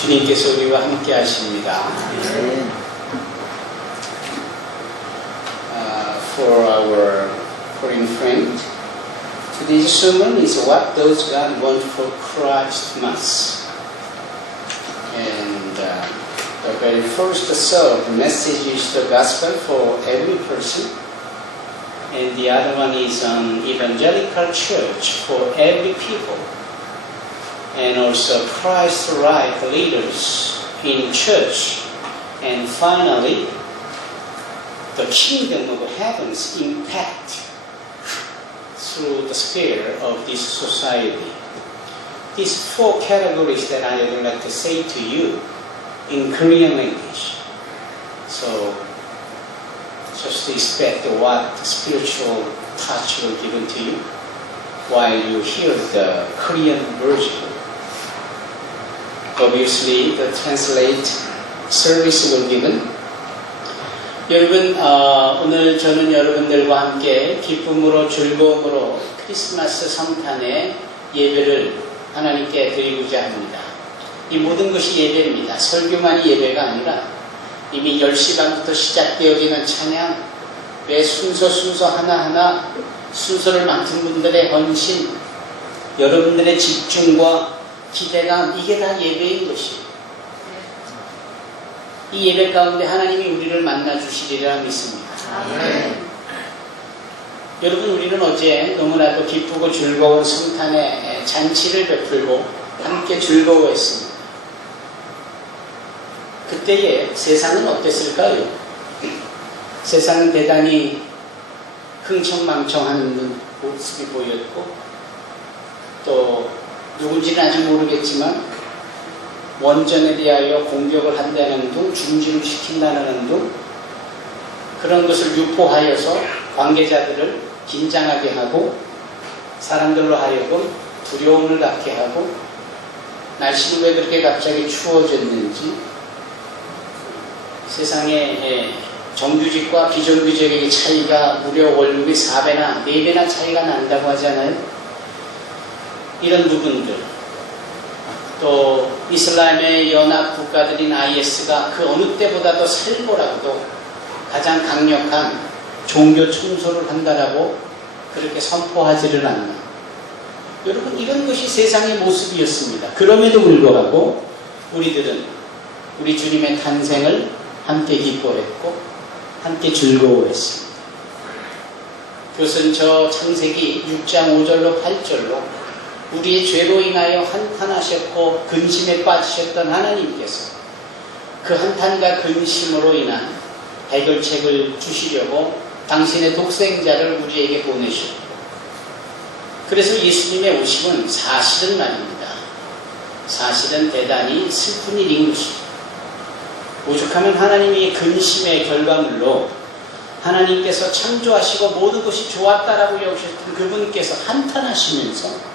주님께서 우리와 함께 하십니다. For our foreign friend, today's sermon is what does God want for Christmas? And the very first message is the gospel for every person. And the other one is on evangelical church for every people. And also Christ's right leaders in church. And finally, the kingdom of heaven's impact through the sphere of this society. These four categories that I would like to say to you in Korean language. So, just expect what spiritual touch will given to you while you hear the Korean version. Obviously, the translate service will given. 여러분, 오늘 저는 여러분들과 함께 기쁨으로 즐거움으로 크리스마스 성탄의 예배를 하나님께 드리고자 합니다. 이 모든 것이 예배입니다. 설교만이 예배가 아니라 이미 10시 반부터 시작되어지는 찬양, 매 순서 하나하나 순서를 맡은 분들의 헌신, 여러분들의 집중과 기대감, 이게 다 예배인 것이에요. 이 예배 가운데 하나님이 우리를 만나 주시리라 믿습니다. 여러분, 우리는 어제 너무나도 기쁘고 즐거운 성탄의 잔치를 베풀고 함께 즐거워했습니다. 그때의 세상은 어땠을까요? 세상은 대단히 흥청망청한 모습이 보였고, 또 누군지는 아직 모르겠지만 원전에 대하여 공격을 한다는 둥, 중지를 시킨다는 둥, 그런 것을 유포하여서 관계자들을 긴장하게 하고 사람들로 하여금 두려움을 갖게 하고, 날씨는 왜 그렇게 갑자기 추워졌는지, 세상에 정규직과 비정규직의 차이가 무려 월급이 4배나 4배나 차이가 난다고 하잖아요. 이런 부분들, 또 이슬람의 연합 국가들인 IS가 그 어느 때보다도 살벌하고도 가장 강력한 종교 청소를 한다라고 그렇게 선포하지를 않나. 여러분, 이런 것이 세상의 모습이었습니다. 그럼에도 불구하고 우리들은 우리 주님의 탄생을 함께 기뻐했고 함께 즐거워했습니다. 그것은 저 창세기 6장 5절로 8절로 우리의 죄로 인하여 한탄하셨고 근심에 빠지셨던 하나님께서 그 한탄과 근심으로 인한 해결책을 주시려고 당신의 독생자를 우리에게 보내셨고, 그래서 예수님의 오심은 사실은 말입니다. 사실은 대단히 슬픈 일인 것입니다. 오죽하면 하나님의 근심의 결과물로 하나님께서 창조하시고 모든 것이 좋았다라고 여기셨던 그분께서 한탄하시면서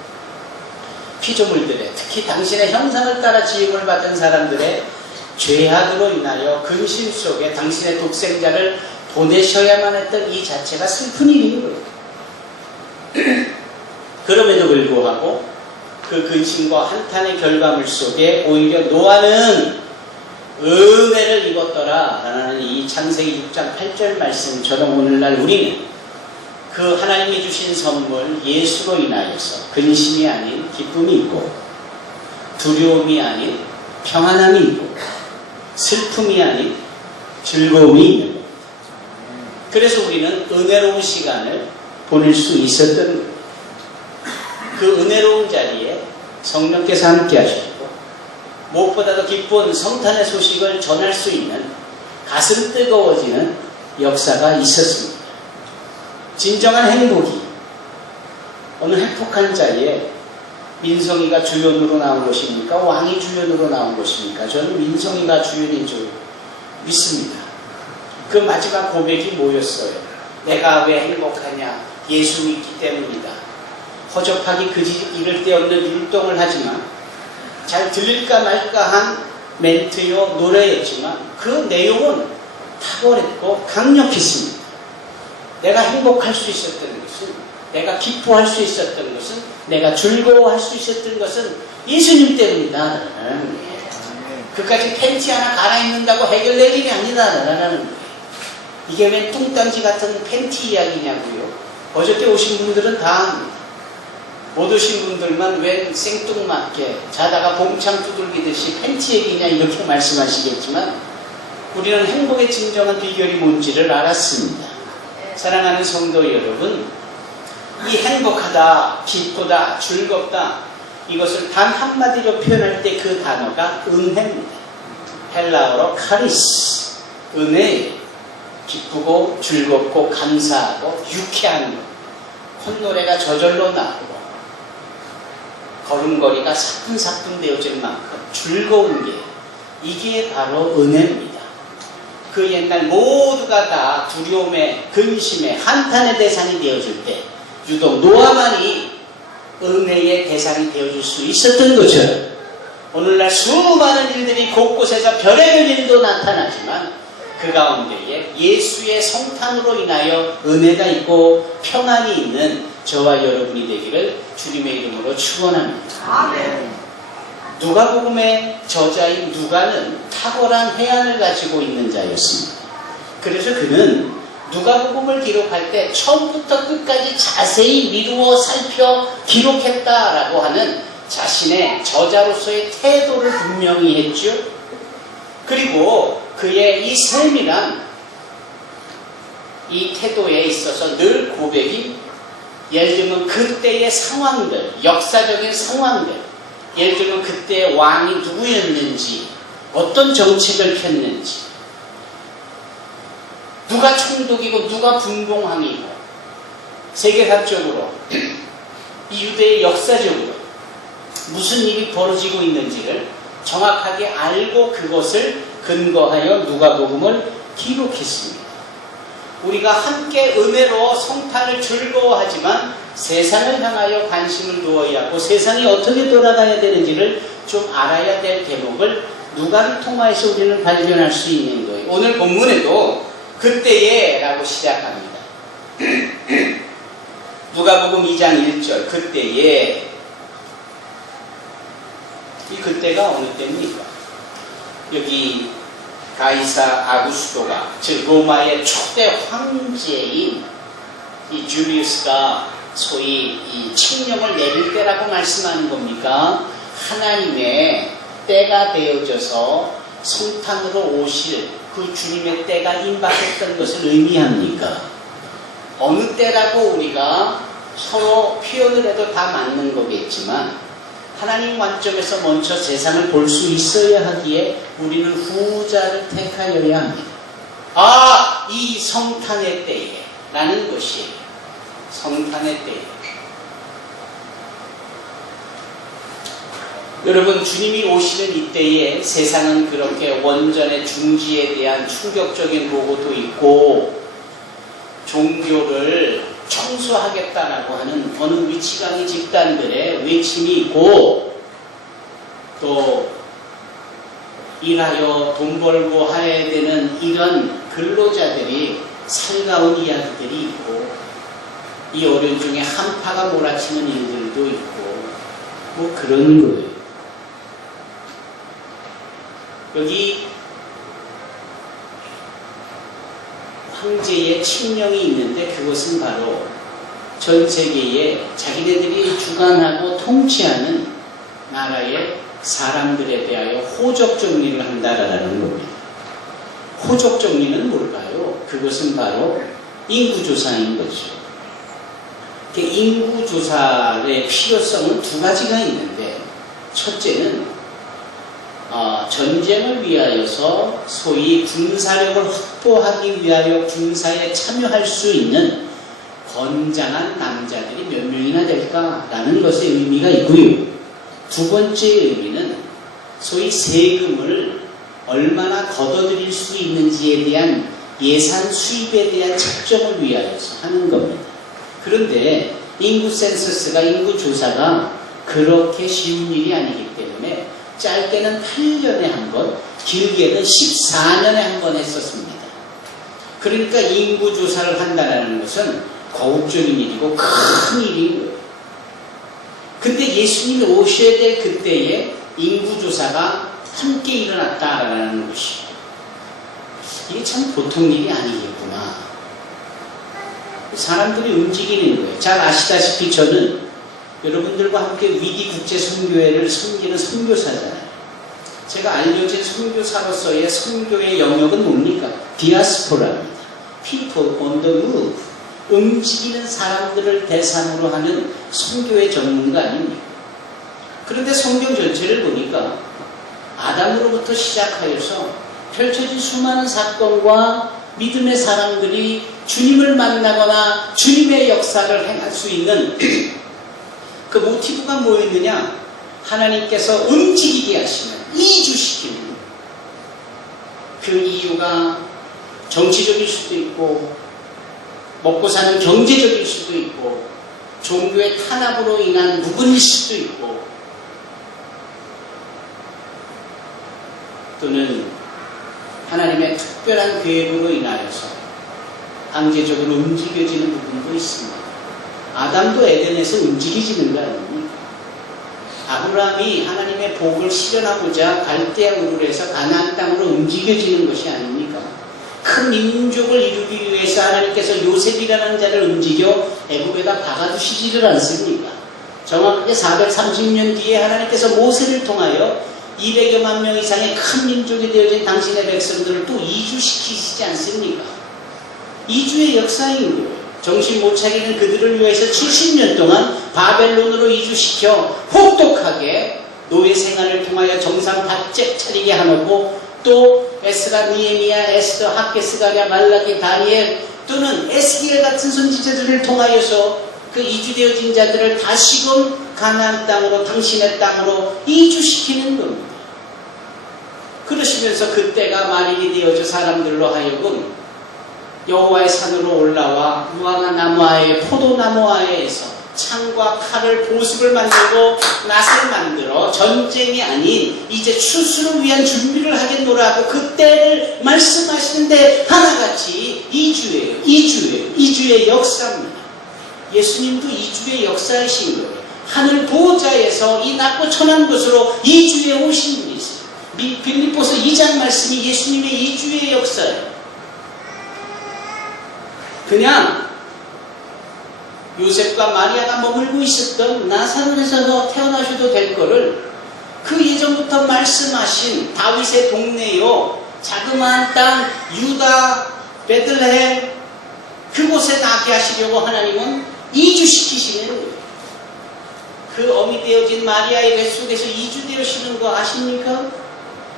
피조물들의, 특히 당신의 형상을 따라 지음을 받은 사람들의 죄악으로 인하여 근심 속에 당신의 독생자를 보내셔야만 했던 이 자체가 슬픈 일인 거예요. 그럼에도 불구하고 그 근심과 한탄의 결과물 속에 오히려 노아는 은혜를 입었더라 라는 이 창세기 6장 8절 말씀처럼 오늘날 우리는 그 하나님이 주신 선물 예수로 인하여서 근심이 아닌 기쁨이 있고, 두려움이 아닌 평안함이 있고, 슬픔이 아닌 즐거움이 있는 겁니다. 그래서 우리는 은혜로운 시간을 보낼 수 있었던 겁니다. 그 은혜로운 자리에 성령께서 함께 하셨고, 무엇보다도 기쁜 성탄의 소식을 전할 수 있는 가슴 뜨거워지는 역사가 있었습니다. 진정한 행복이 어느 행복한 자리에 민성이가 주연으로 나온 것입니까? 왕이 주연으로 나온 것입니까? 저는 민성이가 주연인 줄 믿습니다. 그 마지막 고백이 뭐였어요? 내가 왜 행복하냐? 예수 믿기 때문이다. 허접하기 그지 이를 데 없는 율동을 하지만 잘 들릴까 말까 한 멘트요 노래였지만 그 내용은 탁월했고 강력했습니다. 내가 행복할 수 있었던 것은, 내가 기뻐할 수 있었던 것은, 내가 즐거워할 수 있었던 것은 예수님 때문이다. 그까지 팬티 하나 갈아입는다고 해결될 일이 아니다라는 거예요. 이게 웬 뚱딴지 같은 팬티 이야기냐고요. 어저께 오신 분들은 다 압니다. 못 오신 분들만 웬 생뚱맞게 자다가 봉창 두들기듯이 팬티 얘기냐 이렇게 말씀하시겠지만 우리는 행복의 진정한 비결이 뭔지를 알았습니다. 사랑하는 성도 여러분, 이 행복하다, 기쁘다, 즐겁다 이것을 단 한마디로 표현할 때 그 단어가 은혜입니다. 헬라어로 카리스, 은혜, 기쁘고 즐겁고 감사하고 유쾌한 것, 콧노래가 저절로 나오고 걸음걸이가 사뿐사뿐 되어질 만큼 즐거운 게 이게 바로 은혜입니다. 그 옛날 모두가 다 두려움에 근심에 한탄의 대상이 되어질 때 유독 노아만이 은혜의 대상이 되어줄 수 있었던 거죠. 오늘날 수많은 일들이 곳곳에서 별의별 일도 나타나지만 그 가운데에 예수의 성탄으로 인하여 은혜가 있고 평안이 있는 저와 여러분이 되기를 주님의 이름으로 축원합니다. 아멘. 누가복음의 저자인 누가는 탁월한 해안을 가지고 있는 자였습니다. 그래서 그는 누가복음을 기록할 때 처음부터 끝까지 자세히 미루어 살펴 기록했다라고 하는 자신의 저자로서의 태도를 분명히 했죠. 그리고 그의 이 세밀한 이 태도에 있어서 늘 고백이 예를 들면 그때의 상황들, 역사적인 상황들, 예를 들면 그때의 왕이 누구였는지, 어떤 정책을 폈는지, 누가 총독이고 누가 분봉왕이고, 세계사적으로 이 유대의 역사적으로 무슨 일이 벌어지고 있는지를 정확하게 알고 그것을 근거하여 누가복음을 기록했습니다. 우리가 함께 은혜로 성탄을 즐거워하지만 세상을 향하여 관심을 두어야 하고 세상이 어떻게 돌아가야 되는지를 좀 알아야 될 대목을 누가를 통해서 우리는 발견할 수 있는 거예요. 오늘 본문에도 그때에 라고 시작합니다. 누가복음 2장 1절 그때에, 이 그때가 어느 때입니까? 여기 가이사 아구스토가, 즉 로마의 초대 황제인 이 주리우스가 소위 이 칙령을 내릴 때라고 말씀하는 겁니까? 하나님의 때가 되어져서 성탄으로 오실 그 주님의 때가 임박했던 것을 의미합니까? 어느 때라고 우리가 서로 표현을 해도 다 맞는 거겠지만 하나님 관점에서 먼저 세상을 볼 수 있어야 하기에 우리는 후자를 택하여야 합니다. 아, 이 성탄의 때에 라는 것이에요. 성탄의 때에. 여러분, 주님이 오시는 이때에 세상은 그렇게 원전의 중지에 대한 충격적인 보고도 있고 종교를 청소하겠다라고 하는 어느 위치강의 집단들의 외침이 있고 또 일하여 돈 벌고 해야 되는 이런 근로자들이 살가운 이야기들이 있고 이 어려운 중에 한파가 몰아치는 일들도 있고 뭐 그런 거예요. 여기 황제의 칙령이 있는데 그것은 바로 전 세계에 자기네들이 주관하고 통치하는 나라의 사람들에 대하여 호적 정리를 한다라는 겁니다. 호적 정리는 뭘까요? 그것은 바로 인구조사인 거죠. 인구조사의 필요성은 두 가지가 있는데 첫째는 전쟁을 위하여서 소위 군사력을 확보하기 위하여 군사에 참여할 수 있는 건장한 남자들이 몇 명이나 될까라는 것의 의미가 있고요. 두 번째 의미는 소위 세금을 얼마나 걷어들일 수 있는지에 대한 예산 수입에 대한 책정을 위하여서 하는 겁니다. 그런데 인구 센서스가, 인구 조사가 그렇게 쉬운 일이 아니기 때문에 짧게는 8년에 한 번, 길게는 14년에 한 번 했었습니다. 그러니까 인구조사를 한다는 것은 거국적인 일이고 큰 일인 거예요. 근데 예수님이 오셔야 될 그때에 인구조사가 함께 일어났다라는 것이, 이게 참 보통 일이 아니겠구나. 사람들이 움직이는 거예요. 잘 아시다시피 저는 여러분들과 함께 위기 국제 선교회를 섬기는 선교사잖아요. 제가 알려진 선교사로서의 선교의 영역은 뭡니까? 디아스포라입니다. People on the move. 움직이는 사람들을 대상으로 하는 선교의 전문가 아닙니까? 그런데 성경 전체를 보니까 아담으로부터 시작하여서 펼쳐진 수많은 사건과 믿음의 사람들이 주님을 만나거나 주님의 역사를 행할 수 있는 그 모티브가 뭐였느냐? 하나님께서 움직이게 하시는, 이주시키는. 그 이유가 정치적일 수도 있고, 먹고 사는 경제적일 수도 있고, 종교의 탄압으로 인한 무근일 수도 있고, 또는 하나님의 특별한 계획으로 인하여서 강제적으로 움직여지는 부분도 있습니다. 아담도 에덴에서 움직이지는 거 아닙니까? 아브라함이 하나님의 복을 실현하고자 갈대아 우르에서 가나안 땅으로 움직여지는 것이 아닙니까? 큰 민족을 이루기 위해서 하나님께서 요셉이라는 자를 움직여 애굽에다 박아두시지를 않습니까? 정확하게 430년 뒤에 하나님께서 모세를 통하여 200여만 명 이상의 큰 민족이 되어진 당신의 백성들을 또 이주시키시지 않습니까? 이주의 역사인 거예요. 정신 못 차리는 그들을 위해서 70년 동안 바벨론으로 이주시켜 혹독하게 노예 생활을 통하여 정상 바짝 차리게 하고, 또 에스라, 니에미야, 에스더, 학개스가랴, 말라기, 다니엘 또는 에스겔 같은 선지자들을 통하여서 그 이주되어진 자들을 다시금 가나안 땅으로, 당신의 땅으로 이주시키는 겁니다. 그러시면서 그때가 만일이 되어져 사람들로 하여금 여호와의 산으로 올라와 무화과 나무 아래, 포도나무 아래에서 창과 칼을, 보습을 만들고 낫을 만들어 전쟁이 아닌 이제 추수를 위한 준비를 하겠노라 하고 그때를 말씀하시는데 하나같이 이주예요. 이주의 역사입니다. 예수님도 이주의 역사이신 거예요. 하늘 보호자에서 이 낮고 천한 곳으로 이주에 오신 분이세요. 빌립보서 2장 말씀이 예수님의 이주의 역사예요. 그냥 요셉과 마리아가 머물고 있었던 나사렛에서 태어나셔도 될 거를 그 예전부터 말씀하신 다윗의 동네요, 자그마한 땅 유다 베들레헴 그곳에 나게 하시려고 하나님은 이주시키시는 거예요. 그 어미 되어진 마리아의 뱃속에서 이주되어시는 거 아십니까?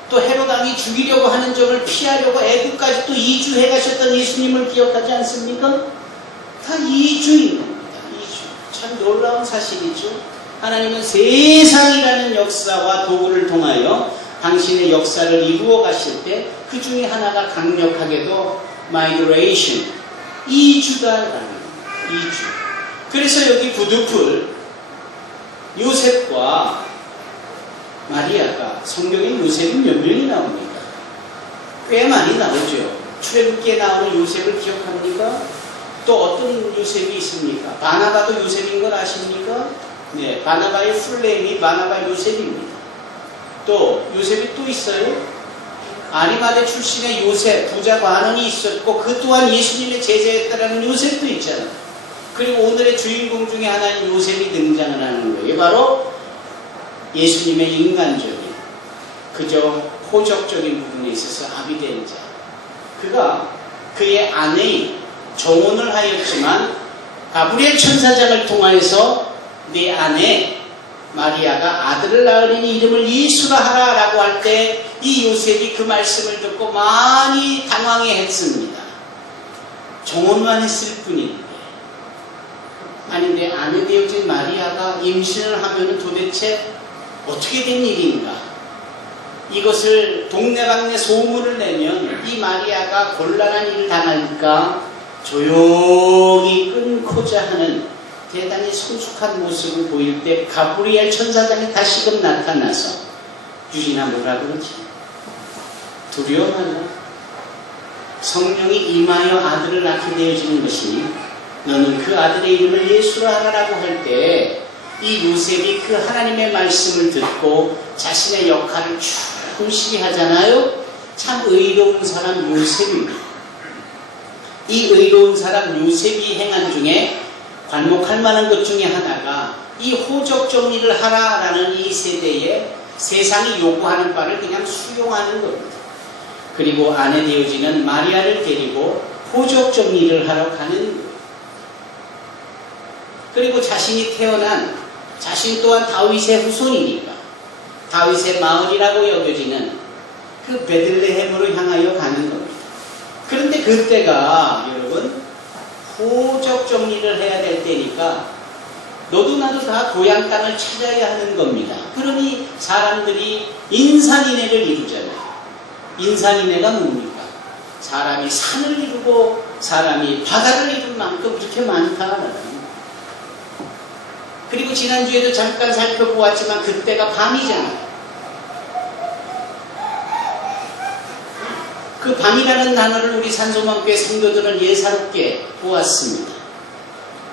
또 헤롯 왕이 죽이려고 하는 적을 피하려고 애국까지 또 이주해 가셨던 예수님을 기억하지 않습니까? 다 이주인 겁니다. 이주. 참 놀라운 사실이죠. 하나님은 세상이라는 역사와 도구를 통하여 당신의 역사를 이루어 가실 때 그 중에 하나가 강력하게도 migration, 이주다라는 이주. 그래서 여기 부두풀 요셉과 마리아가, 성경에 요셉이 몇 명이 나옵니까? 꽤 많이 나오죠. 출애굽기에 나오는 요셉을 기억합니까? 또 어떤 요셉이 있습니까? 바나바도 요셉인 걸 아십니까? 네, 바나바의 풀네임이 바나바 요셉입니다. 또 요셉이 또 있어요. 아리마대 출신의 요셉, 부자 관원이 있었고 그 또한 예수님의 제자였다라는 요셉도 있잖아요. 그리고 오늘의 주인공 중에 하나인 요셉이 등장을 하는 거예요. 바로 예수님의 인간적인, 그저 호적적인 부분에 있어서 아비된 자. 그가 그의 아내인 정혼을 하였지만 가브리엘 천사장을 통하여서 내 아내 마리아가 아들을 낳으리니 이름을 예수라 하라 라고 할 때 이 요셉이 그 말씀을 듣고 많이 당황해 했습니다. 정혼만 했을 뿐인데, 아니 내 아내 되어진 마리아가 임신을 하면 도대체 어떻게 된 일인가? 이것을 동네방네 소문을 내면 이 마리아가 곤란한 일을 당할까 조용히 끊고자 하는 대단히 성숙한 모습을 보일 때 가브리엘 천사장이 다시금 나타나서 유진아 뭐라 그러지? 두려워하나? 성령이 임하여 아들을 낳게 되어지는 것이니 너는 그 아들의 이름을 예수라 하라라고 할 때 이 요셉이 그 하나님의 말씀을 듣고 자신의 역할을 쭉 참 시기하잖아요. 참 의로운 사람 요셉입니다. 이 의로운 사람 요셉이 행한 중에 괄목할 만한 것 중에 하나가 이 호적 정리를 하라라는 이 세대에 세상이 요구하는 바를 그냥 수용하는 겁니다. 그리고 아내 되어지는 마리아를 데리고 호적 정리를 하러 가는 거예요. 그리고 자신이 태어난 자신 또한 다윗의 후손이니까 다윗의 마을이라고 여겨지는 그 베들레헴으로 향하여 가는 겁니다. 그런데 그때가 여러분 호적 정리를 해야 될 때니까 너도 나도 다 고향 땅을 찾아야 하는 겁니다. 그러니 사람들이 인산인해를 이루잖아요. 인산인해가 뭡니까? 사람이 산을 이루고 사람이 바다를 이룬 만큼 그렇게 많다라는 거예요. 그리고 지난주에도 잠깐 살펴보았지만 그때가 밤이잖아요. 그 밤이라는 단어를 우리 산소망교회 성도들은 예사롭게 보았습니다.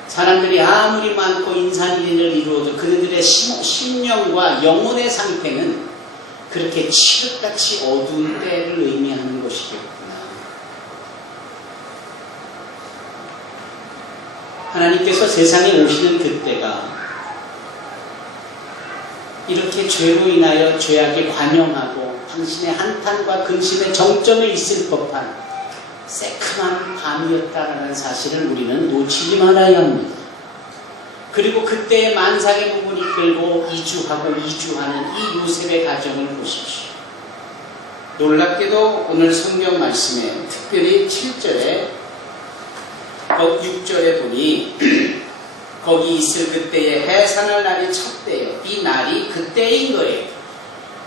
사람들이 아무리 많고 인산인해를 이루어도 그들의 심령과 영혼의 상태는 그렇게 칠흑같이 어두운 때를 의미하는 것이겠구나. 하나님께서 세상에 오시는 그때가 이렇게 죄로 인하여 죄악에 관영하고 당신의 한탄과 근심의 정점에 있을 법한 새카만 밤이었다라는 사실을 우리는 놓치지 말아야 합니다. 그리고 그때의 만상의 부분을 이끌고 이주하고 이주하는 이 요셉의 가정을 보십시오. 놀랍게도 오늘 성경 말씀에 특별히 7절에 6절에 보니 거기 있을 그때의 해산할 날이 첫 때예요. 이 날이 그때인 거예요.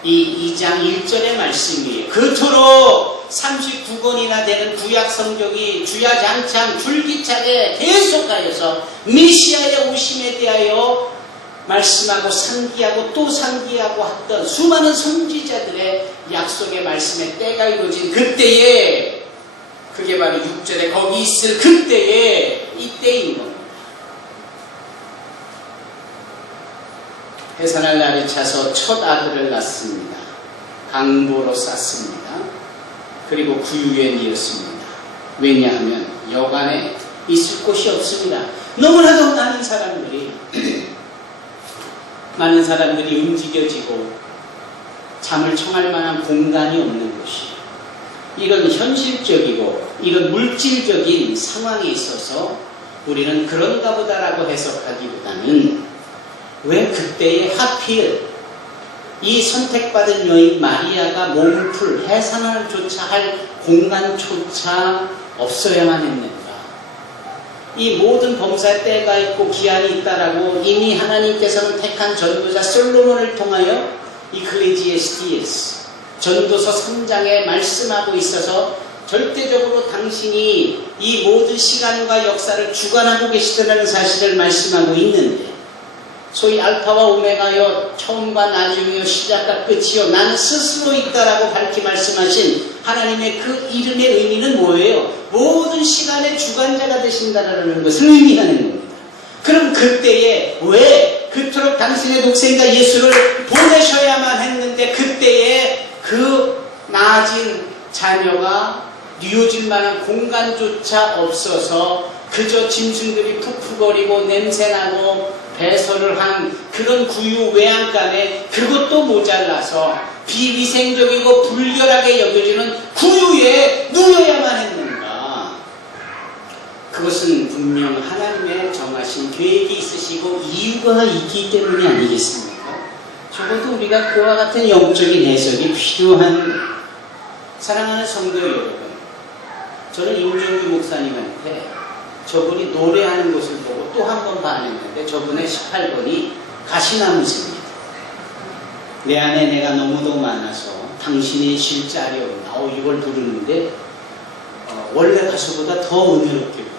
이 2장 1절의 말씀이에요. 그토록 39권이나 되는 구약 성경이 주야장창 줄기차게 계속하여서 메시아의 오심에 대하여 말씀하고 상기하고 또 상기하고 했던 수많은 선지자들의 약속의 말씀에 때가 이루어진 그때에 그게 바로 6절에 거기 있을 그때에 이때인 겁니다. 해산할 날이 차서 첫 아들을 낳습니다. 강보로 쌌습니다. 그리고 구유에 이었습니다. 왜냐하면 여간에 있을 곳이 없습니다. 너무나도 많은 사람들이 움직여지고 잠을 청할 만한 공간이 없는 것이 이건 현실적이고 이건 물질적인 상황에 있어서 우리는 그런가 보다라고 해석하기보다는 왜 그때에 하필 이 선택받은 여인 마리아가 몸을 풀 해산을 조차 할 공간조차 없어야만 했는가? 이 모든 범사에 때가 있고 기한이 있다라고 이미 하나님께서는 택한 전도자 솔로몬을 통하여 이클레지에스티에스 전도서 3장에 말씀하고 있어서 절대적으로 당신이 이 모든 시간과 역사를 주관하고 계시다는 사실을 말씀하고 있는데 소위 알파와 오메가여 처음과 나중이요 시작과 끝이요 나는 스스로 있다라고 밝히 말씀하신 하나님의 그 이름의 의미는 뭐예요? 모든 시간의 주관자가 되신다라는 것을 의미하는 겁니다. 그럼 그때에 왜 그토록 당신의 독생자 예수를 보내셔야만 했는데 그때에 그 나아진 자녀가 뉘어질 만한 공간조차 없어서 그저 짐승들이 푹푹거리고 냄새나고 배설을 한 그런 구유 외양간에 그것도 모자라서 비위생적이고 불결하게 여겨지는 구유에 누워야만 했는가? 그것은 분명 하나님의 정하신 계획이 있으시고 이유가 있기 때문이 아니겠습니까? 적어도 우리가 그와 같은 영적인 해석이 필요한 사랑하는 성도 여러분, 저는 임종규 목사님한테 저분이 노래하는 것을 보고 또 한 번 반했는데 저분의 18번이 가시나무입니다. 내 안에 내가 너무도 많아서 당신이 실자리옵나 이걸 부르는데 원래 가수보다 더 은혜롭게 부르어요.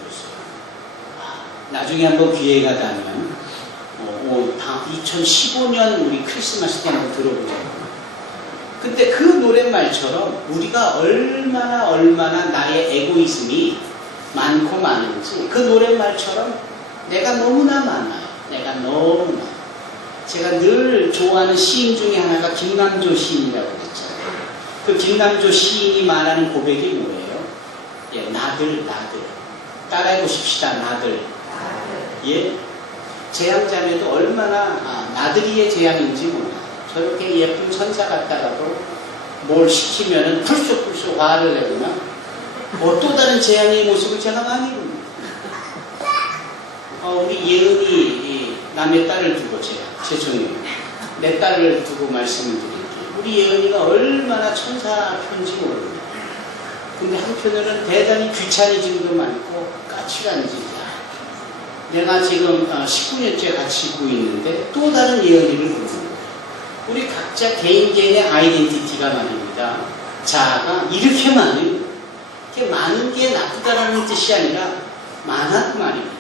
나중에 한번 기회가 되면 2015년 우리 크리스마스 때 한번 들어보자고요. 근데 그 노랫말처럼 우리가 얼마나 나의 에고이즘이 많고 많은지 그 노랫말처럼 내가 너무나 많아요. 내가 너무나 제가 늘 좋아하는 시인 중에 하나가 김남조 시인이라고 그랬잖아요. 그 김남조 시인이 말하는 고백이 뭐예요? 예, 나들. 따라해 보십시다, 나들. 예? 재앙자매도 얼마나 나들이의 재앙인지 몰라. 저렇게 예쁜 천사 같다가도 뭘 시키면은 쿨쑥쿨쑥 화를 내거나 또 다른 재앙의 모습을 제가 많이 봅니다. 우리 예은이 남의 딸을 두고 죄송해요. 내 딸을 두고 말씀을 드릴게요. 우리 예은이가 얼마나 천사 편지 모릅니다. 근데 한편으로는 대단히 귀차니즘도 많고 까칠한 짓이야. 내가 지금 19년째 같이 있고 있는데 또 다른 예언이를 보는 거예요. 우리 각자 개인의 아이덴티티가 말입니다. 자아가 이렇게 많아요. 이렇게 많은 게 나쁘다라는 뜻이 아니라 많았고 말입니다.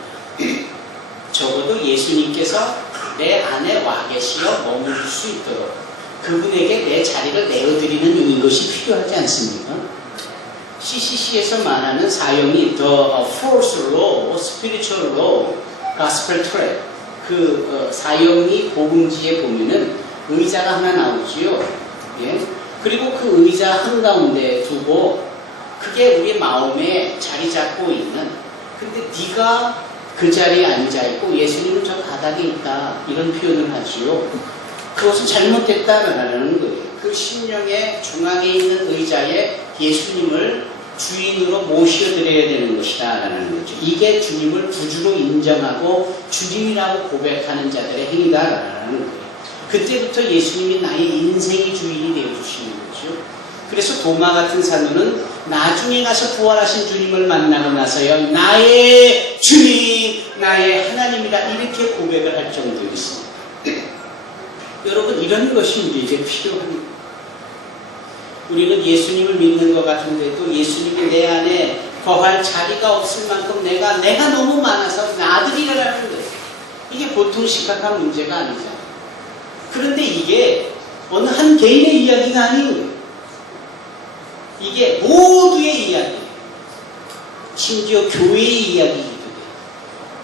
적어도 예수님께서 내 안에 와 계시어 머물 수 있도록 그분에게 내 자리를 내어드리는 이것이 필요하지 않습니까? CCC에서 말하는 사용이 The Force Law, Spiritual Law, Gospel Track 그 사용이 복음지에 보면은 의자가 하나 나오지요. 예? 그리고 그 의자 한가운데 두고 그게 우리 마음에 자리 잡고 있는 근데 네가 그 자리에 앉아있고 예수님은 저 바닥에 있다 이런 표현을 하지요. 그것은 잘못됐다라는 거예요. 그 심령의 중앙에 있는 의자에 예수님을 주인으로 모셔드려야 되는 것이다 라는 거죠. 이게 주님을 구주로 인정하고 주님이라고 고백하는 자들의 행위다 라는 거예요. 그때부터 예수님이 나의 인생의 주인이 되어주시는 거죠. 그래서 도마 같은 사도는 나중에 가서 부활하신 주님을 만나고 나서야 나의 주님, 나의 하나님이다 이렇게 고백을 할 정도였습니다. 여러분 이런 것이 우리에게 필요합니다. 우리는 예수님을 믿는 것 같은데도 예수님이 내 안에 거할 자리가 없을 만큼 내가 너무 많아서 나들이라는 거예요. 이게 보통 심각한 문제가 아니잖아요. 그런데 이게 어느 한 개인의 이야기가 아니에요. 이게 모두의 이야기예요. 심지어 교회의 이야기이기도 해요.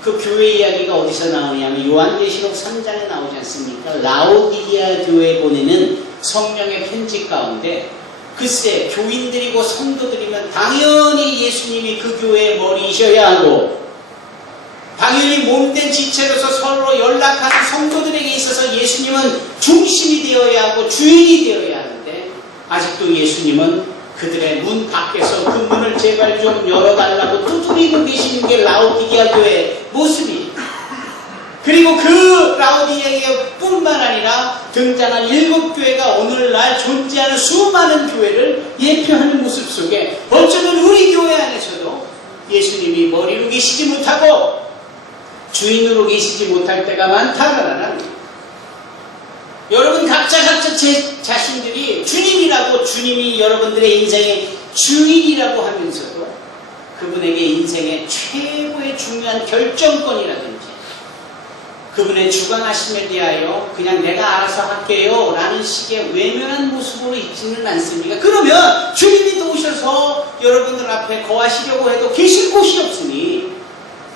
그 교회 이야기가 어디서 나오냐면 요한계시록 3장에 나오지 않습니까? 라오디게아 교회에 보내는 성령의 편지 가운데 글쎄 교인들이고 성도들이면 당연히 예수님이 그 교회의 머리이셔야 하고 당연히 몸된 지체로서 서로 연락하는 성도들에게 있어서 예수님은 중심이 되어야 하고 주인이 되어야 하는데 아직도 예수님은 그들의 문 밖에서 그 문을 제발 좀 열어달라고 두드리고 계시는 게 라오디게아 교회의 모습이에요. 그리고 그 라오디게아 뿐만 아니라 등장한 7교회가 오늘날 존재하는 수많은 교회를 예표하는 모습 속에 어쩌면 우리 교회 안에서도 예수님이 머리로 계시지 못하고 주인으로 계시지 못할 때가 많다라는 거예요. 여러분 각자 제 자신들이 주님이라고 주님이 여러분들의 인생의 주인이라고 하면서도 그분에게 인생의 최고의 중요한 결정권이라든지 그분의 주관하심에 대하여 그냥 내가 알아서 할게요 라는 식의 외면한 모습으로 있지는 않습니까? 그러면 주님이 또 오셔서 여러분들 앞에 거하시려고 해도 계실 곳이 없으니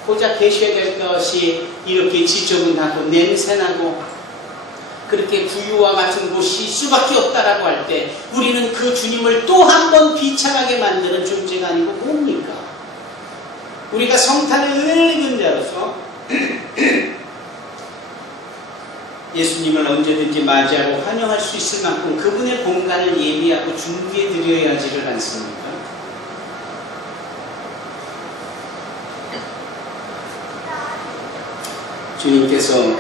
고작 계셔야 될 것이 이렇게 지저분하고 냄새나고 그렇게 구유와 같은 곳이 수밖에 없다라고 할 때 우리는 그 주님을 또 한 번 비참하게 만드는 존재가 아니고 뭡니까? 우리가 성탄의 은혜를 입은 자로서 예수님을 언제든지 맞이하고 환영할 수 있을 만큼 그분의 공간을 예비하고 준비해 드려야 하지를 않습니까? 주님께서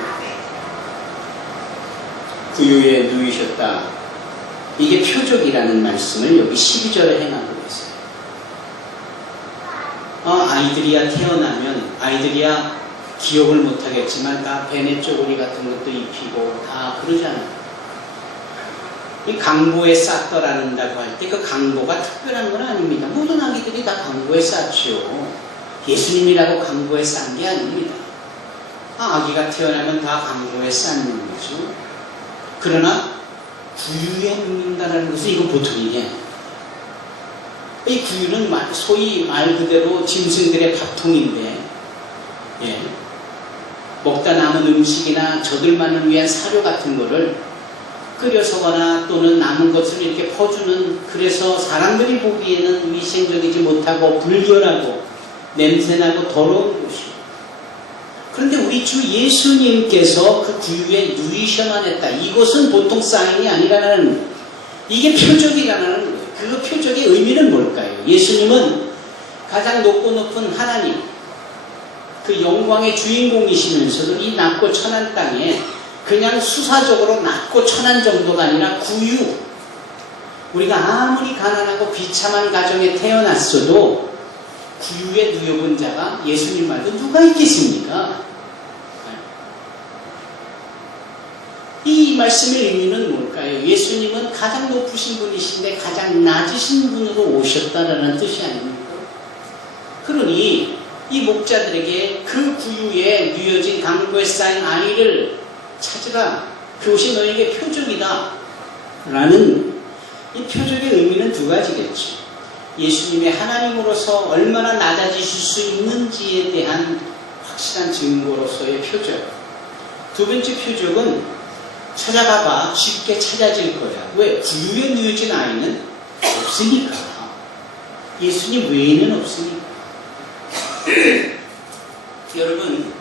구유에 누이셨다. 이게 표적이라는 말씀을 여기 12절에 행하고 있어요. 아이들이야 태어나면 아이들이야 기억을 못하겠지만 다 베네 쪼그리 같은 것도 입히고 다 그러잖아요. 이 강보에 쌌더라는다고 할 때 그 강보가 특별한 건 아닙니다. 모든 아기들이 다 강보에 쌌죠. 예수님이라고 강보에 싼 게 아닙니다. 아기가 태어나면 다 강보에 쌓는 거죠. 그러나 구유에 눕는다는 것은 이건 보통 일이 아닙니다. 이 구유는 소위 말 그대로 짐승들의 밥통인데 먹다 남은 음식이나 저들만을 위한 사료 같은 거를 끓여서거나 또는 남은 것을 이렇게 퍼주는, 그래서 사람들이 보기에는 위생적이지 못하고 불결하고 냄새나고 더러운 곳이에요. 그런데 우리 주 예수님께서 그 구유에 누이셔만 했다. 이것은 보통 사인이 아니라는 거예요. 이게 표적이라는 거예요. 그 표적의 의미는 뭘까요? 예수님은 가장 높고 높은 하나님, 그 영광의 주인공이시면서도 이 낮고 천한 땅에 그냥 수사적으로 낮고 천한 정도가 아니라 구유, 우리가 아무리 가난하고 비참한 가정에 태어났어도 구유에 누여본 자가 예수님 말고 누가 있겠습니까? 이 말씀의 의미는 뭘까요? 예수님은 가장 높으신 분이신데 가장 낮으신 분으로 오셨다라는 뜻이 아닙니까? 그러니 이 목자들에게 그 구유에 누여진 강보에 쌓인 아이를 찾으라. 그것이 너에게 표적이다. 라는 이 표적의 의미는 두 가지겠죠. 예수님의 하나님으로서 얼마나 낮아지실 수 있는지에 대한 확실한 증거로서의 표적. 두 번째 표적은 찾아가봐 쉽게 찾아질 거야. 왜? 구유에 누여진 아이는 없으니까. 예수님 외에는 없으니까. 여러분,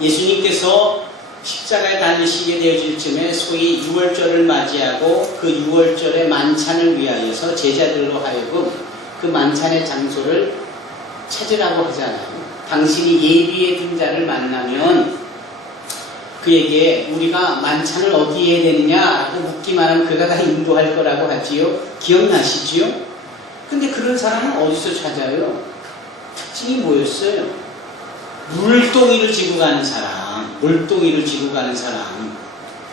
예수님께서 십자가에 달리시게 되어질 즈음에 소위 유월절을 맞이하고 그 유월절의 만찬을 위하여서 제자들로 하여금 그 만찬의 장소를 찾으라고 하잖아요. 당신이 예비해 둔 자를 만나면 그에게 우리가 만찬을 어디에 해야 되느냐고 묻기만 하면 그가 다 인도할 거라고 하지요. 기억나시지요? 근데 그런 사람은 어디서 찾아요? 특징이 뭐였어요? 물동이를 지고 가는 사람, 물동이를 지고 가는 사람.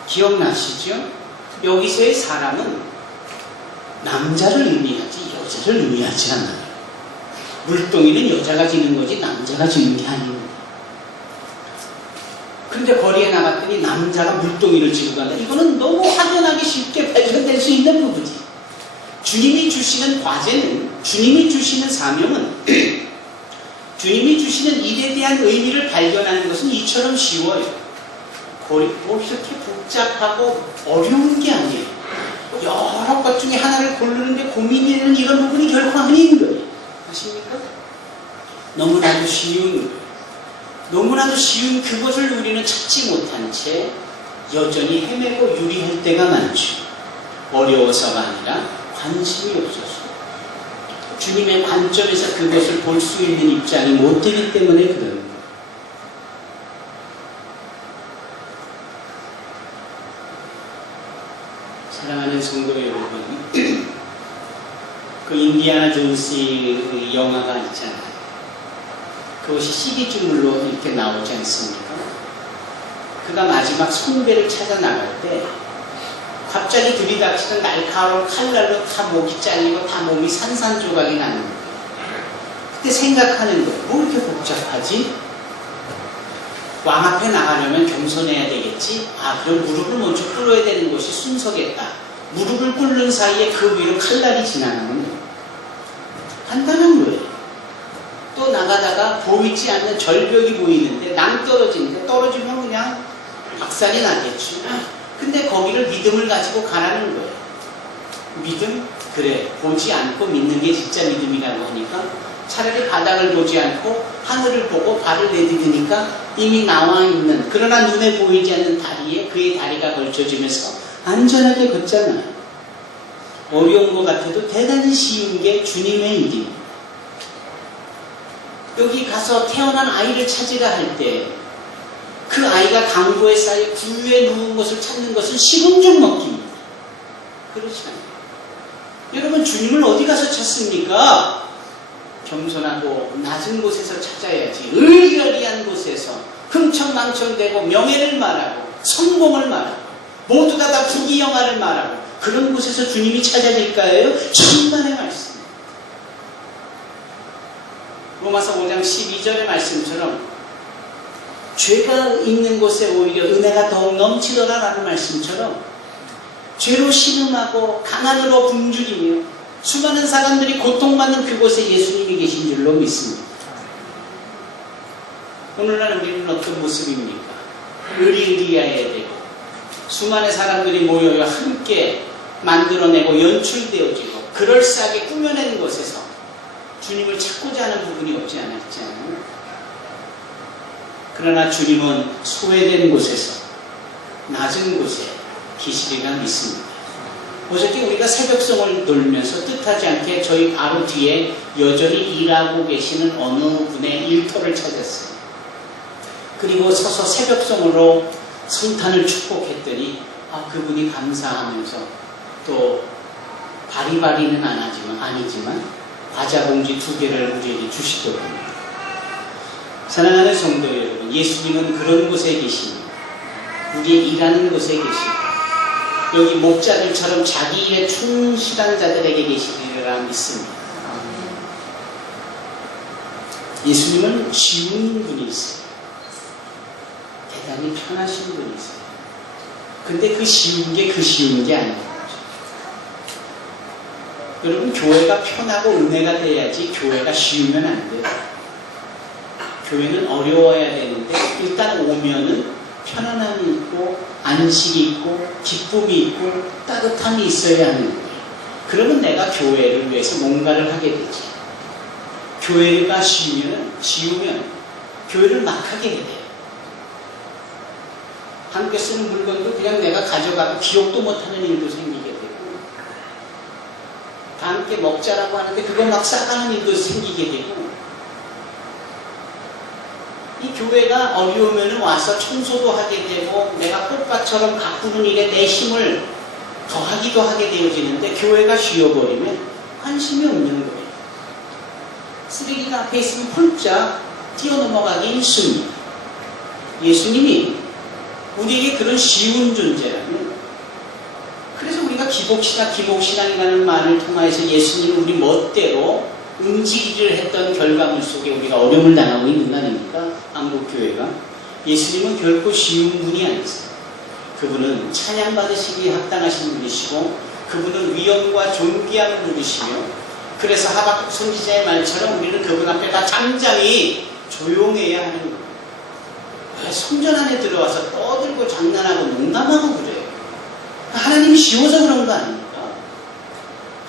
기억나시죠? 여기서의 사람은 남자를 의미하지 여자를 의미하지 않아요. 물동이는 여자가 지는 거지 남자가 지는 게 아닙니다. 근데 거리에 나갔더니 남자가 물동이를 지고 간다. 이거는 너무 확연하게 쉽게 발견될 수 있는 부분이지. 주님이 주시는 과제는, 주님이 주시는 사명은, 주님이 주시는 일에 대한 의미를 발견하는 것은 이처럼 쉬워요. 뭐 이렇게 복잡하고 어려운 게 아니에요. 여러 것 중에 하나를 고르는데 고민이 되는 이런 부분이 결코 아닌 거예요. 아십니까? 너무나도 쉬운 거예요. 너무나도 쉬운 그것을 우리는 찾지 못한 채 여전히 헤매고 유리할 때가 많죠. 어려워서가 아니라 관심이 없어서. 주님의 관점에서 그것을 볼 수 있는 입장이 못 되기 때문에 그런 거예요. 사랑하는 성도 여러분, 그 인디아나 존스의 영화가 있잖아요. 그것이 CD주물로 이렇게 나오지 않습니까? 그가 마지막 성배를 찾아 나갈 때 갑자기 들이닥치는 날카로운 칼날로 다 목이 잘리고 다 몸이 산산조각이 나는 거예요. 그때 생각하는 거예요. 뭐 이렇게 복잡하지? 왕 앞에 나가려면 겸손해야 되겠지? 아, 그럼 무릎을 먼저 꿇어야 되는 것이 순서겠다. 무릎을 꿇는 사이에 그 위로 칼날이 지나가는 거예요. 간단한 거예요. 또 나가다가 보이지 않는 절벽이 보이는데 낭떠러지니까 떨어지면 그냥 박살이 나겠죠. 근데 거기를 믿음을 가지고 가라는 거예요. 믿음? 그래, 보지 않고 믿는 게 진짜 믿음이라고 하니까 차라리 바닥을 보지 않고 하늘을 보고 발을 내디디니까 이미 나와 있는, 그러나 눈에 보이지 않는 다리에 그의 다리가 걸쳐지면서 안전하게 걷잖아요. 어려운 것 같아도 대단히 쉬운 게 주님의 일입니다. 여기 가서 태어난 아이를 찾으라 할 때 그 아이가 강보에 쌓여 구유에 누운 것을 찾는 것은 식음죽 먹기입니다. 그렇지 않아요. 여러분, 주님을 어디 가서 찾습니까? 겸손하고 낮은 곳에서 찾아야지. 의리의리한 곳에서 흥청망청대고 명예를 말하고 성공을 말하고 모두가 다 부귀영화를 말하고 그런 곳에서 주님이 찾아질까요? 천만의 말씀. 로마서 5장 12절의 말씀처럼 죄가 있는 곳에 오히려 은혜가 더욱 넘치더라라는 말씀처럼 죄로 신음하고 가난으로 굶주리며 수많은 사람들이 고통받는 그곳에 예수님이 계신 줄로 믿습니다. 오늘날 우리는 어떤 모습입니까? 의리의리해야 되고 수많은 사람들이 모여 함께 만들어내고 연출되어지고 그럴싸하게 꾸며내는 것에서 주님을 찾고자 하는 부분이 없지 않았잖아요. 그러나 주님은 소외된 곳에서 낮은 곳에 계시리라 믿습니다. 어저께 우리가 새벽송을 돌면서 뜻하지 않게 저희 바로 뒤에 여전히 일하고 계시는 어느 분의 일터를 찾았어요. 그리고 서서 새벽송으로 성탄을 축복했더니 그분이 감사하면서 또 바리바리는 아니지만 과자 봉지 2개를 우리에게 주시더군요. 사랑하는 성도 여러분, 예수님은 그런 곳에 계십니다. 우리의 일하는 곳에 계십니다. 여기 목자들처럼 자기 일에 충실한 자들에게 계시리라 믿습니다. 예수님은 쉬운 분이 있어요. 대단히 편하신 분이 있어요. 근데 그 쉬운 게 아니에요. 여러분, 교회가 편하고 은혜가 돼야지 교회가 쉬우면 안 돼요. 교회는 어려워야 되는데 일단 오면은 편안함이 있고 안식이 있고 기쁨이 있고 따뜻함이 있어야 하는 거예요. 그러면 내가 교회를 위해서 뭔가를 하게 되지. 교회가 쉬우면 교회를 막 하게 돼요. 함께 쓰는 물건도 그냥 내가 가져가고 기억도 못하는 일도 생기게 되고 다 함께 먹자라고 하는데 그거 막 싸가는 일도 생기게 되고 이 교회가 어려우면 와서 청소도 하게 되고 내가 꽃밭처럼 가꾸는 일에 내 힘을 더하기도 하게 되어지는데 교회가 쉬어버리면 관심이 없는 거예요. 쓰레기가 앞에 있으면 홀짝 뛰어넘어가기 일쑤입니다. 예수님이 우리에게 그런 쉬운 존재라면 그래서 우리가 기복신앙이라는 말을 통해서 예수님은 우리 멋대로 움직이기를 했던 결과물 속에 우리가 어려움을 당하고 있는 거 아닙니까? 한국교회가. 예수님은 결코 쉬운 분이 아니세요. 그분은 찬양받으시기에 합당하신 분이시고 그분은 위엄과 존귀함을 누리시며 그래서 하박국 선지자의 말처럼 우리는 그분 앞에 다 잠잠히 조용해야 하는 거예요. 왜 성전 안에 들어와서 떠들고 장난하고 농담하고 그래요? 하나님이 쉬워서 그런 거 아닙니까?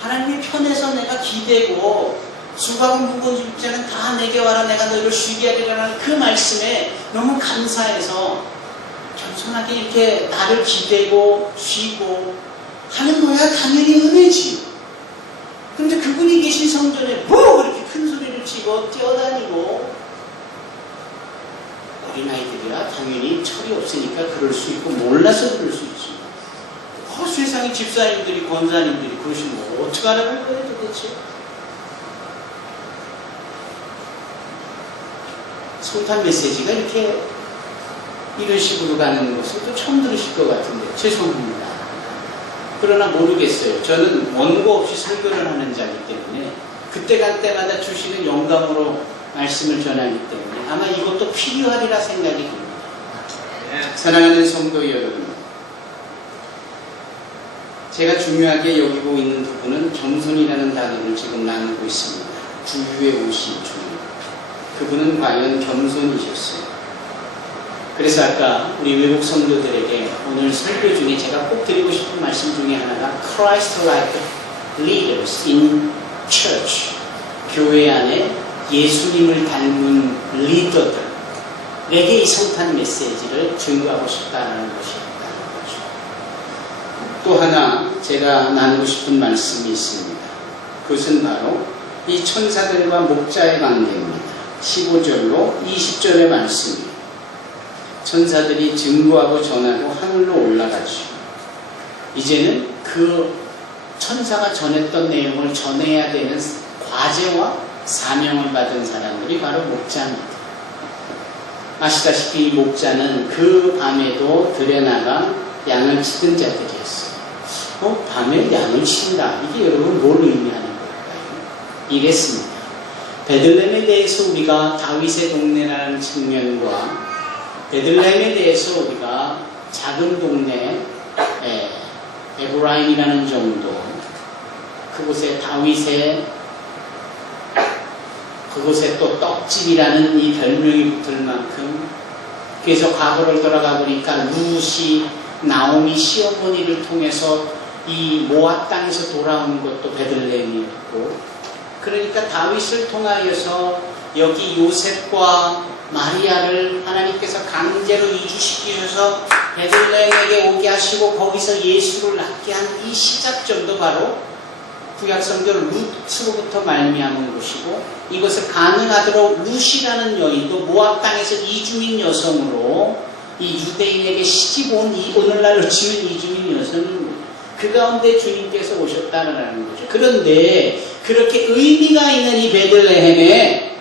하나님이 편해서 내가 기대고 수박은 무거운 짐자는 다 내게 와라 내가 너희를 쉬게 하리라는 그 말씀에 너무 감사해서 겸손하게 이렇게 나를 기대고 쉬고 하는 거야 당연히 은혜지. 그런데 그분이 계신 성전에 뭐 그렇게 큰 소리를 치고 뛰어다니고 어린아이들이야 당연히 철이 없으니까 그럴 수 있고 몰라서 그럴 수 있지. 세상에 집사님들이 권사님들이 그러시면 뭐 어떻게 알아볼 거예요 도대체. 성탄 메시지가 이렇게 이런 식으로 가는 것을 또 처음 들으실 것 같은데 죄송합니다. 그러나 모르겠어요. 저는 원고 없이 설교를 하는 자이기 때문에 그때간때마다 주시는 영감으로 말씀을 전하기 때문에 아마 이것도 필요하리라 생각이 듭니다. 사랑하는 성도 여러분, 제가 중요하게 여기고 있는 부분은 겸손이라는 단어를 지금 나누고 있습니다. 주위에 오신 주님. 그분은 과연 겸손이셨어요. 그래서 아까 우리 외국 성도들에게 오늘 설교 중에 제가 꼭 드리고 싶은 말씀 중에 하나가 Christ-like leaders in church. 교회 안에 예수님을 닮은 리더들에게 이 성탄 메시지를 증거하고 싶다는 것입니다. 또 하나 제가 나누고 싶은 말씀이 있습니다. 그것은 바로 이 천사들과 목자의 관계입니다. 15절로 20절의 말씀이에요. 천사들이 증거하고 전하고 하늘로 올라가죠. 이제는 그 천사가 전했던 내용을 전해야 되는 과제와 사명을 받은 사람들이 바로 목자입니다. 아시다시피 이 목자는 그 밤에도 들여나가 양을 치던 자들이었어요. 밤에 양을 친다. 이게 여러분 뭘 의미하는 걸까요? 이랬습니다. 베들레헴에 대해서 우리가 다윗의 동네라는 측면과 베들레헴에 대해서 우리가 작은 동네 에브라임이라는 정도 그곳에 다윗의 그곳에 또 떡집이라는 이 별명이 붙을 만큼, 그래서 과거를 돌아가 보니까 룻이 나오미 시어머니를 통해서 이 모압 땅에서 돌아온 것도 베들레헴이었고, 그러니까 다윗을 통하여서 여기 요셉과 마리아를 하나님께서 강제로 이주시키셔서 베들레헴에게 오게 하시고 거기서 예수를 낳게 한 이 시작점도 바로 구약성경 룻으로부터 말미암은 것이고, 이것을 가능하도록 룻이라는 여인도 모압 땅에서 이주민 여성으로 이 유대인에게 시집 온 오늘날로 치면 이주민 여성인 거죠. 그 가운데 주님께서 오셨다는 거죠. 그런데 그렇게 의미가 있는 이 베들레헴에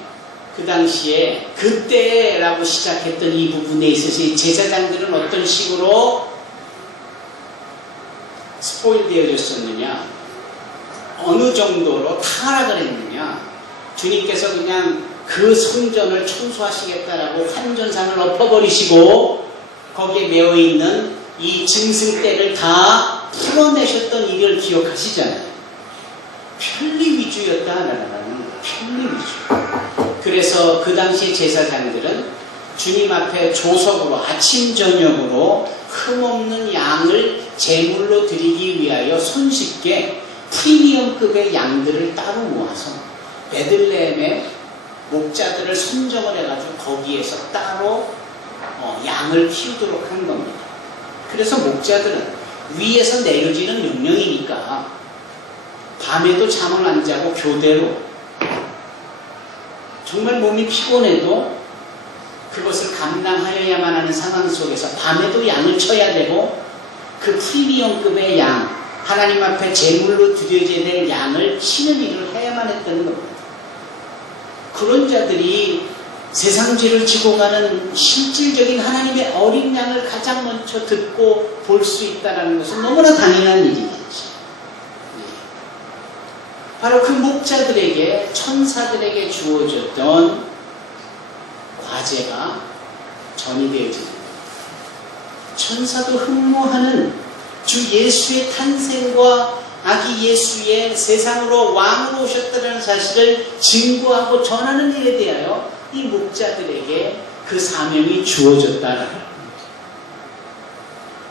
그 당시에 그때라고 시작했던 이 부분에 있어서 이 제사장들은 어떤 식으로 스포일 되어졌었느냐, 어느 정도로 타락을 했느냐, 주님께서 그냥 그 성전을 청소하시겠다라고 환전상을 엎어버리시고 거기에 매어있는 이 짐승떼를 다 풀어내셨던 일을 기억하시잖아요. 편리 위주였다라는 편리 위주. 그래서 그 당시 제사장들은 주님 앞에 조석으로 아침 저녁으로 흠없는 양을 제물로 드리기 위하여 손쉽게 프리미엄급의 양들을 따로 모아서 베들레헴의 목자들을 선정을 해가지고 거기에서 따로 양을 키우도록 한 겁니다. 그래서 목자들은 위에서 내려지는 명령이니까 밤에도 잠을 안 자고 교대로 정말 몸이 피곤해도 그것을 감당하여야만 하는 상황 속에서 밤에도 양을 쳐야 되고 그 프리미엄급의 양, 하나님 앞에 제물로 드려져야 될 양을 치는 일을 해야만 했다는 겁니다. 그런 자들이 세상 죄를 지고 가는 실질적인 하나님의 어린 양을 가장 먼저 듣고 볼 수 있다는 것은 너무나 당연한 일이겠죠. 바로 그 목자들에게, 천사들에게 주어졌던 과제가 전이되어집니다. 천사도 흠모하는 주 예수의 탄생과 아기 예수의 세상으로 왕으로 오셨다는 사실을 증거하고 전하는 일에 대하여 이 목자들에게 그 사명이 주어졌다는 겁니다.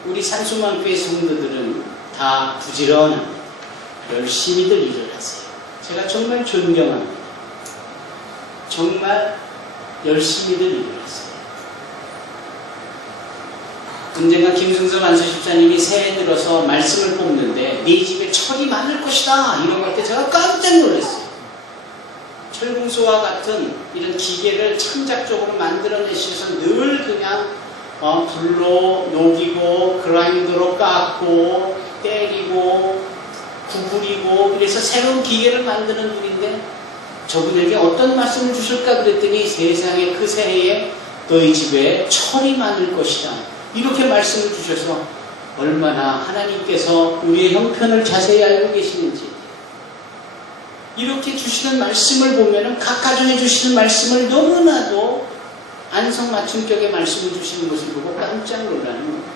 우리 산수만교회 성도들은 다 부지런합니다. 열심히들 일을 하세요. 제가 정말 존경합니다. 정말 열심히들 일을 하세요. 언젠가 김승섭 안수집사님이 새해 들어서 말씀을 뽑는데 네 집에 철이 많을 것이다 이런 거 할 때 제가 깜짝 놀랐어요. 철공소와 같은 이런 기계를 창작적으로 만들어내셔서 늘 그냥 불로 녹이고 그라인더로 깎고 때리고 구부리고 그래서 새로운 기계를 만드는 분인데 저분에게 어떤 말씀을 주실까 그랬더니 세상에 그 새해에 너희 집에 철이 많을 것이다 이렇게 말씀을 주셔서 얼마나 하나님께서 우리의 형편을 자세히 알고 계시는지 이렇게 주시는 말씀을 보면은 각 가정에 주시는 말씀을 너무나도 안성맞춤격의 말씀을 주시는 것을 보고 깜짝 놀라는 겁니다.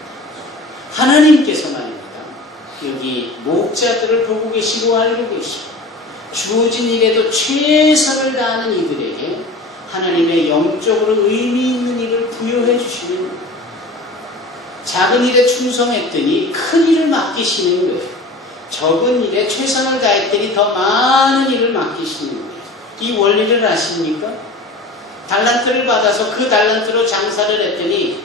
하나님께서 말입니다. 여기 목자들을 보고 계시고 알고 계시고 주어진 일에도 최선을 다하는 이들에게 하나님의 영적으로 의미 있는 일을 부여해 주시는 거예요. 작은 일에 충성했더니 큰 일을 맡기시는 거예요. 적은 일에 최선을 다했더니 더 많은 일을 맡기시는 거예요. 이 원리를 아십니까? 달란트를 받아서 그 달란트로 장사를 했더니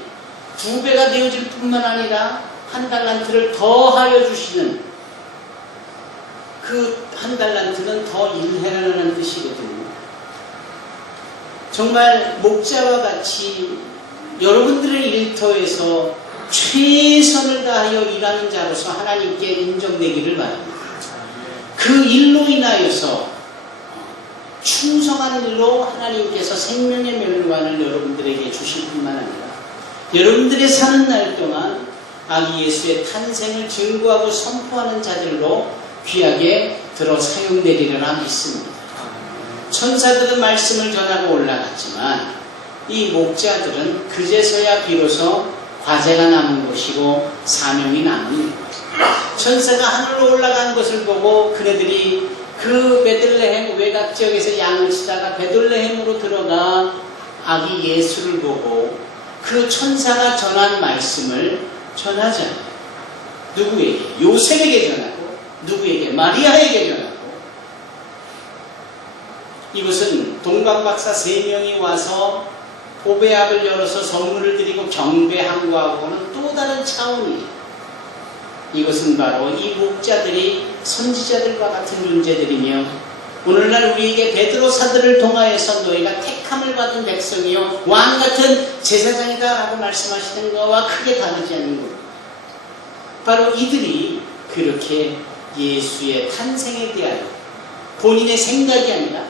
2배가 되어질 뿐만 아니라 한 달란트를 더하여 주시는 그 한 달란트는 더 일해라는 뜻이거든요. 정말 목자와 같이 여러분들의 일터에서 최선을 다하여 일하는 자로서 하나님께 인정되기를 바랍니다. 그 일로 인하여서 충성한 일로 하나님께서 생명의 멸관을 여러분들에게 주실 뿐만 아니라 여러분들의 사는 날 동안 아기 예수의 탄생을 증거하고 선포하는 자들로 귀하게 들어 사용되리라 믿습니다. 천사들은 말씀을 전하고 올라갔지만 이 목자들은 그제서야 비로소 과제가 남은 것이고 사명이 남은 것. 천사가 하늘로 올라간 것을 보고 그네들이 그 베들레헴 외곽 지역에서 양을 치다가 베들레헴으로 들어가 아기 예수를 보고 그 천사가 전한 말씀을 전하잖아요. 누구에게? 요셉에게 전하고 누구에게? 마리아에게 전하고. 이것은 동방박사 3명이 와서 보배합을 열어서 선물을 드리고 경배한 거하고는 또 다른 차원이에요. 이것은 바로 이 목자들이 선지자들과 같은 존재들이며 오늘날 우리에게 베드로 사도를 통하여서 너희가 택함을 받은 백성이요 왕 같은 제사장이다 라고 말씀하시는 것과 크게 다르지 않는 것. 바로 이들이 그렇게 예수의 탄생에 대하여 본인의 생각이 아니라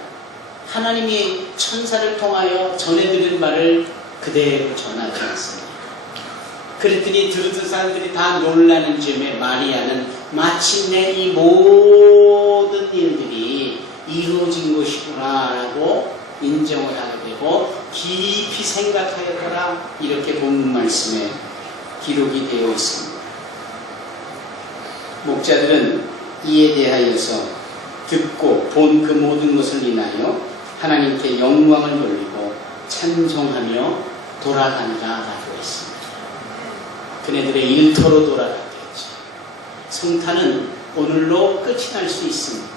하나님이 천사를 통하여 전해드린 말을 그대로 전하지 않습니다. 그랬더니 들은 사람들이 다 놀라는 즈음에 마리아는 마침내 이 모든 일들이 이루어진 것이구나 라고 인정을 하게 되고 깊이 생각하였더라 이렇게 본문 말씀에 기록이 되어 있습니다. 목자들은 이에 대하여서 듣고 본 그 모든 것을 인하여 하나님께 영광을 돌리고 찬송하며 돌아가니라 라고 했습니다. 그네들의 일터로 돌아갔겠죠. 성탄은 오늘로 끝이 날 수 있습니다.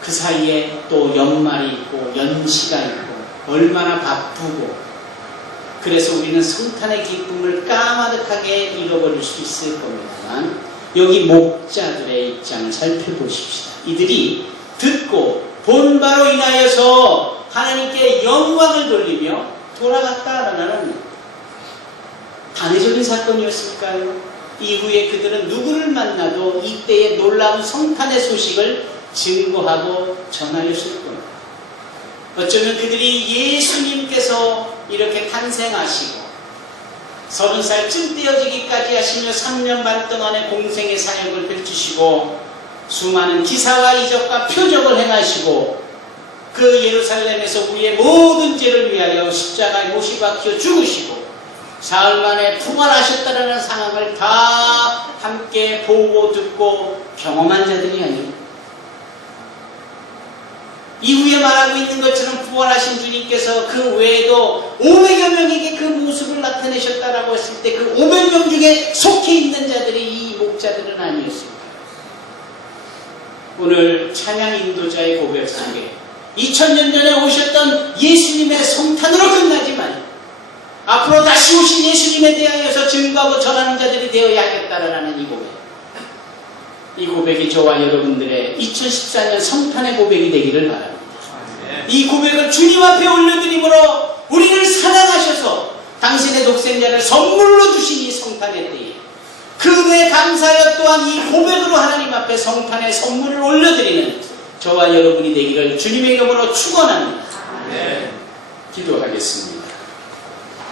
그 사이에 또 연말이 있고 연시가 있고 얼마나 바쁘고 그래서 우리는 성탄의 기쁨을 까마득하게 잃어버릴 수 있을 겁니다만 여기 목자들의 입장을 살펴보십시다. 이들이 듣고 본 바로 인하여서 하나님께 영광을 돌리며 돌아갔다라는 단회적인 사건이었을까요? 이후에 그들은 누구를 만나도 이때의 놀라운 성탄의 소식을 증거하고 전하였을 겁니다. 어쩌면 그들이 예수님께서 이렇게 탄생하시고 30살쯤 되어지기까지 하시며 3년 반 동안의 공생의 사역을 펼치시고 수많은 기사와 이적과 표적을 행하시고 그 예루살렘에서 우리의 모든 죄를 위하여 십자가에 못이 박혀 죽으시고 사흘 만에 부활하셨다는 상황을 다 함께 보고 듣고 경험한 자들이 아니고 이후에 말하고 있는 것처럼 부활하신 주님께서 그 외에도 500여 명에게 그 모습을 나타내셨다라고 했을 때 그 500명 중에 속해 있는 자들이 이 목자들은 아니었습니다. 오늘 찬양 인도자의 고백 속에 2000년 전에 오셨던 예수님의 성탄으로 끝나지만 앞으로 다시 오신 예수님에 대하여서 증거하고 전하는 자들이 되어야겠다라는 이 고백. 이 고백이 저와 여러분들의 2014년 성탄의 고백이 되기를 바랍니다. 이 고백을 주님 앞에 올려드림으로 우리를 사랑하셔서 당신의 독생자를 선물로 주신 이 성탄의 때에 그 외에 감사하여 또한 이 고백으로 하나님 앞에 성탄의 선물을 올려드리는 저와 여러분이 되기를 주님의 이름으로 축원합니다. 기도하겠습니다.